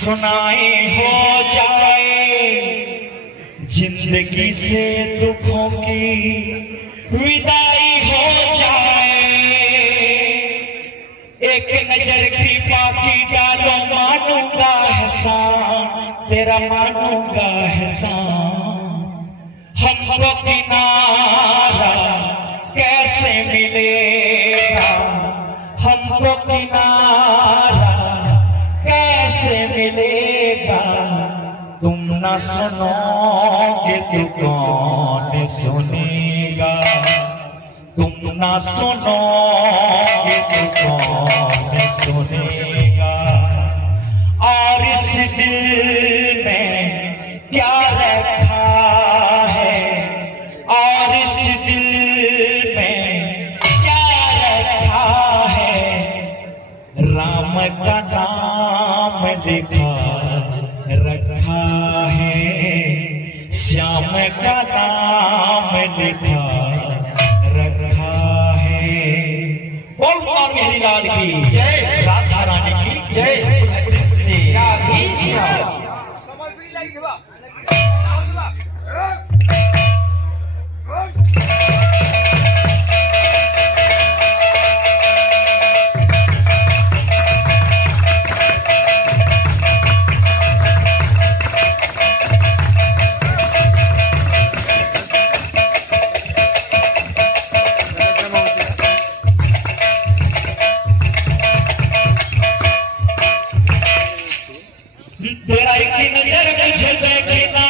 सुनाए हो जाए जिंदगी से दुखों की विदाई हो जाए। एक नजर कृपा की डालो मानूंगा एहसान तेरा मानूंगा एहसान। हमको किनारा कैसे मिलेगा हमको किनारा कैसे मिलेगा। तुम ना सुनोगे तो कौन सुनेगा। तुम ना सुनोगे तो कौन सुनेगा। और इस दिल में क्या रखा है और इस दिल में क्या रखा है। राम का नाम लिखा रखा है श्याम का नाम लिखा रखा है। बोल कुमार मेहरी लाल की जय राधा रानी की जय। तेरा एक नजर मुझे देखना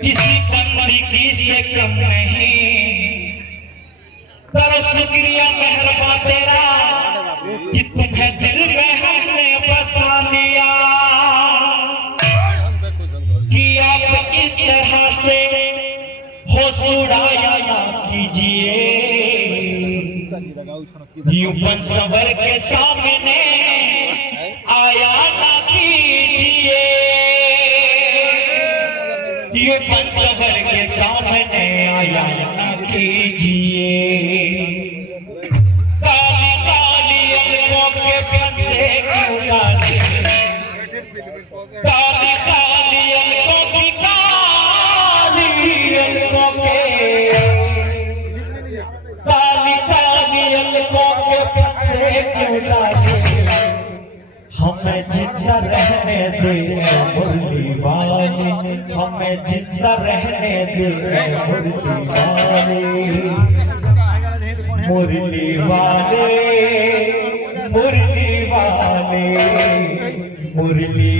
किसी बंदगी से कम नहीं। करो शुक्रिया मेहरबान तेरा कि तुम्हें दिल में हमने बसा लिया। कि आप किस तरह से हो सुड़ाया ना कीजिए। यूं पंचवर के सामने आया ना कीजिए। ये पंचवर के सामने आया ना कीजिए। काली काली अलकों के बंदे क्यों डाले। काली काली अलकों की काली अलकों के काली काली अलकों के बंदे क्यों डाले। हमें जिंदा रहने दे मुरली वाले हमें जिंदा रहने दे मुरली वाले मुरली वाले मुरली वाले मुरली